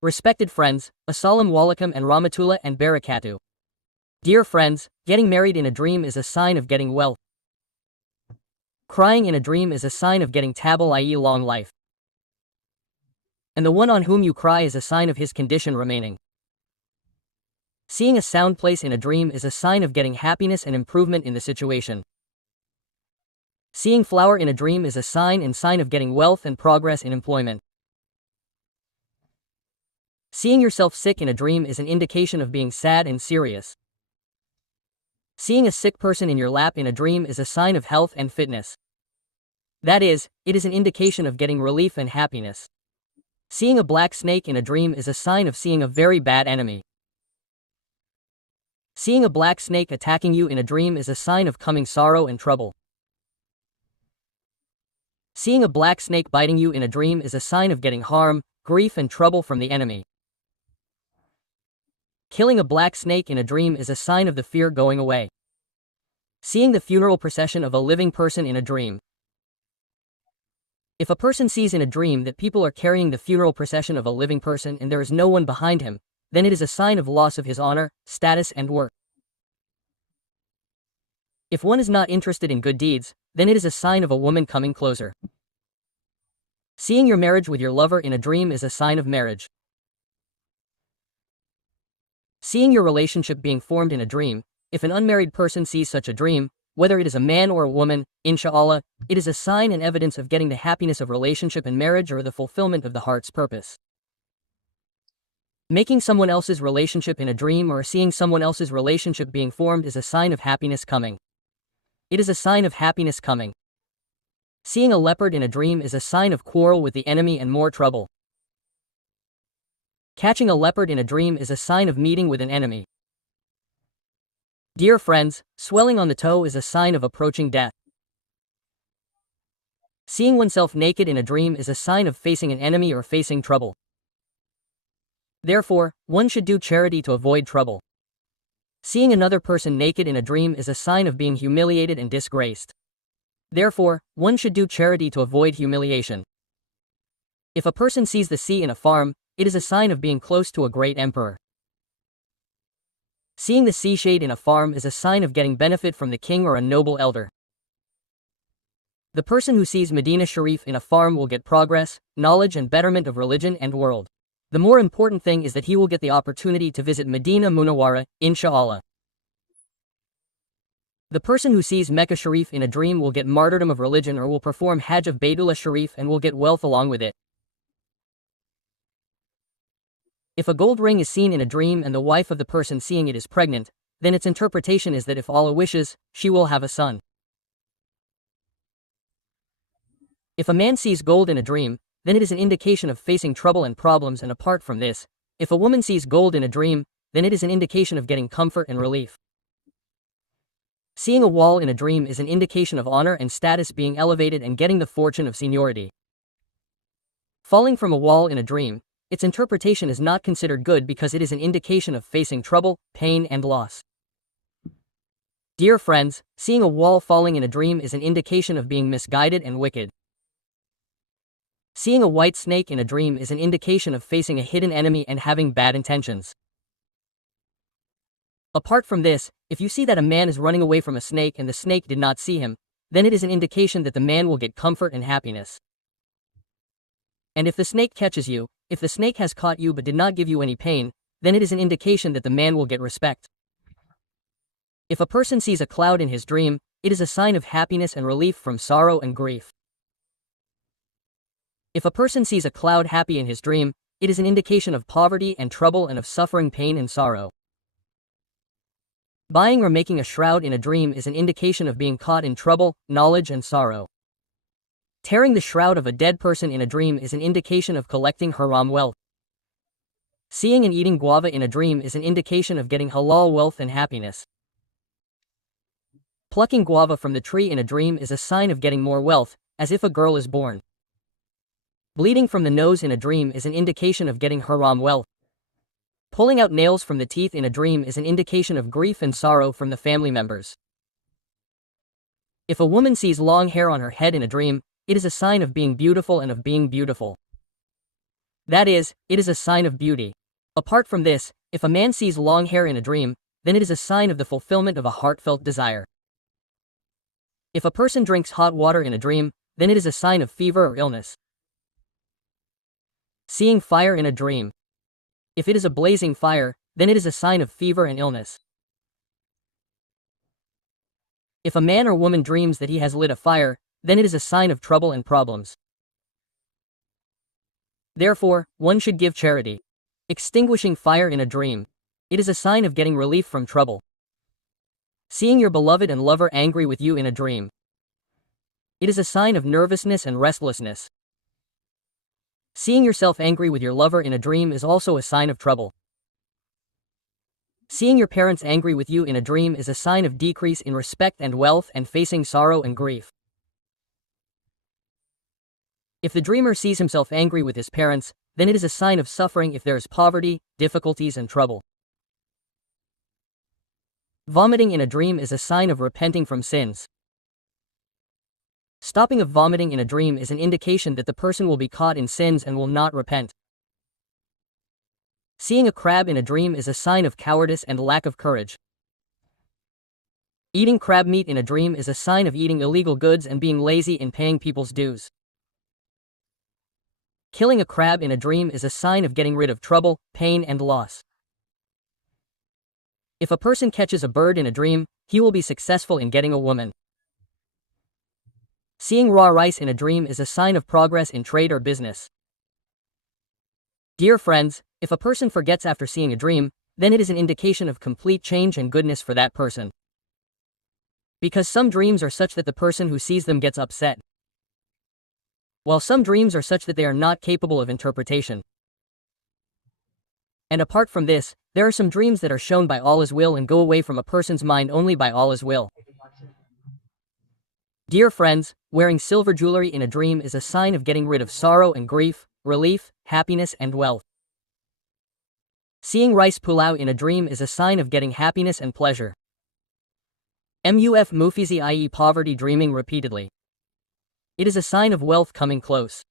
Respected friends, Assalamu Alaikum and Rahmatullahi and Barakatuhu. Dear friends, getting married in a dream is a sign of getting wealth. Crying in a dream is a sign of getting tabal, i.e. long life. And the one on whom you cry is a sign of his condition remaining. Seeing a sound place in a dream is a sign of getting happiness and improvement in the situation. Seeing flower in a dream is a sign of getting wealth and progress in employment. Seeing yourself sick in a dream is an indication of being sad and serious. Seeing a sick person in your lap in a dream is a sign of health and fitness. That is, it is an indication of getting relief and happiness. Seeing a black snake in a dream is a sign of seeing a very bad enemy. Seeing a black snake attacking you in a dream is a sign of coming sorrow and trouble. Seeing a black snake biting you in a dream is a sign of getting harm, grief and trouble from the enemy. Killing a black snake in a dream is a sign of the fear going away. Seeing the funeral procession of a living person in a dream. If a person sees in a dream that people are carrying the funeral procession of a living person and there is no one behind him, then it is a sign of loss of his honor, status and work. If one is not interested in good deeds, then it is a sign of a woman coming closer. Seeing your marriage with your lover in a dream is a sign of marriage. Seeing your relationship being formed in a dream, if an unmarried person sees such a dream, whether it is a man or a woman, inshallah, it is a sign and evidence of getting the happiness of relationship and marriage or the fulfillment of the heart's purpose. Making someone else's relationship in a dream or seeing someone else's relationship being formed is a sign of happiness coming. It is a sign of happiness coming. Seeing a leopard in a dream is a sign of quarrel with the enemy and more trouble. Catching a leopard in a dream is a sign of meeting with an enemy. Dear friends, swelling on the toe is a sign of approaching death. Seeing oneself naked in a dream is a sign of facing an enemy or facing trouble. Therefore, one should do charity to avoid trouble. Seeing another person naked in a dream is a sign of being humiliated and disgraced. Therefore, one should do charity to avoid humiliation. If a person sees the sea in a farm, it is a sign of being close to a great emperor. Seeing the sea shade in a farm is a sign of getting benefit from the king or a noble elder. The person who sees Medina Sharif in a farm will get progress, knowledge and betterment of religion and world. The more important thing is that he will get the opportunity to visit Medina Munawwara, inshallah. The person who sees Mecca Sharif in a dream will get martyrdom of religion or will perform Hajj of Baytullah Sharif and will get wealth along with it. If a gold ring is seen in a dream and the wife of the person seeing it is pregnant, then its interpretation is that if Allah wishes, she will have a son. If a man sees gold in a dream, then it is an indication of facing trouble and problems, and apart from this, if a woman sees gold in a dream, then it is an indication of getting comfort and relief. Seeing a wall in a dream is an indication of honor and status being elevated and getting the fortune of seniority. Falling from a wall in a dream, its interpretation is not considered good because it is an indication of facing trouble, pain and loss. Dear friends, seeing a wall falling in a dream is an indication of being misguided and wicked. Seeing a white snake in a dream is an indication of facing a hidden enemy and having bad intentions. Apart from this, if you see that a man is running away from a snake and the snake did not see him, then it is an indication that the man will get comfort and happiness. And if the snake catches you, if the snake has caught you but did not give you any pain, then it is an indication that the man will get respect. If a person sees a cloud in his dream, it is a sign of happiness and relief from sorrow and grief. If a person sees a cloud happy in his dream, it is an indication of poverty and trouble and of suffering, pain and sorrow. Buying or making a shroud in a dream is an indication of being caught in trouble, knowledge and sorrow. Tearing the shroud of a dead person in a dream is an indication of collecting haram wealth. Seeing and eating guava in a dream is an indication of getting halal wealth and happiness. Plucking guava from the tree in a dream is a sign of getting more wealth, as if a girl is born. Bleeding from the nose in a dream is an indication of getting haram wealth. Pulling out nails from the teeth in a dream is an indication of grief and sorrow from the family members. If a woman sees long hair on her head in a dream, it is a sign of being beautiful and of being beautiful. That is, it is a sign of beauty. Apart from this, if a man sees long hair in a dream, then it is a sign of the fulfillment of a heartfelt desire. If a person drinks hot water in a dream, then it is a sign of fever or illness. Seeing fire in a dream. If it is a blazing fire, then it is a sign of fever and illness. If a man or woman dreams that he has lit a fire, then it is a sign of trouble and problems. Therefore, one should give charity. Extinguishing fire in a dream. It is a sign of getting relief from trouble. Seeing your beloved and lover angry with you in a dream. It is a sign of nervousness and restlessness. Seeing yourself angry with your lover in a dream is also a sign of trouble. Seeing your parents angry with you in a dream is a sign of decrease in respect and wealth and facing sorrow and grief. If the dreamer sees himself angry with his parents, then it is a sign of suffering if there is poverty, difficulties and trouble. Vomiting in a dream is a sign of repenting from sins. Stopping of vomiting in a dream is an indication that the person will be caught in sins and will not repent. Seeing a crab in a dream is a sign of cowardice and lack of courage. Eating crab meat in a dream is a sign of eating illegal goods and being lazy in paying people's dues. Killing a crab in a dream is a sign of getting rid of trouble, pain and loss. If a person catches a bird in a dream, he will be successful in getting a woman. Seeing raw rice in a dream is a sign of progress in trade or business. Dear friends, if a person forgets after seeing a dream, then it is an indication of complete change and goodness for that person. Because some dreams are such that the person who sees them gets upset, while some dreams are such that they are not capable of interpretation. And apart from this, there are some dreams that are shown by Allah's will and go away from a person's mind only by Allah's will. Dear friends, wearing silver jewelry in a dream is a sign of getting rid of sorrow and grief, relief, happiness and wealth. Seeing rice pulao in a dream is a sign of getting happiness and pleasure. Mufizi, i.e. poverty dreaming repeatedly. It is a sign of wealth coming close.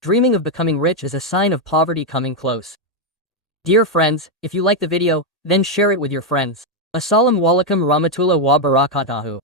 Dreaming of becoming rich is a sign of poverty coming close. Dear friends, if you like the video, then share it with your friends. Assalamu alaikum rahmatullahi wa barakatuhu.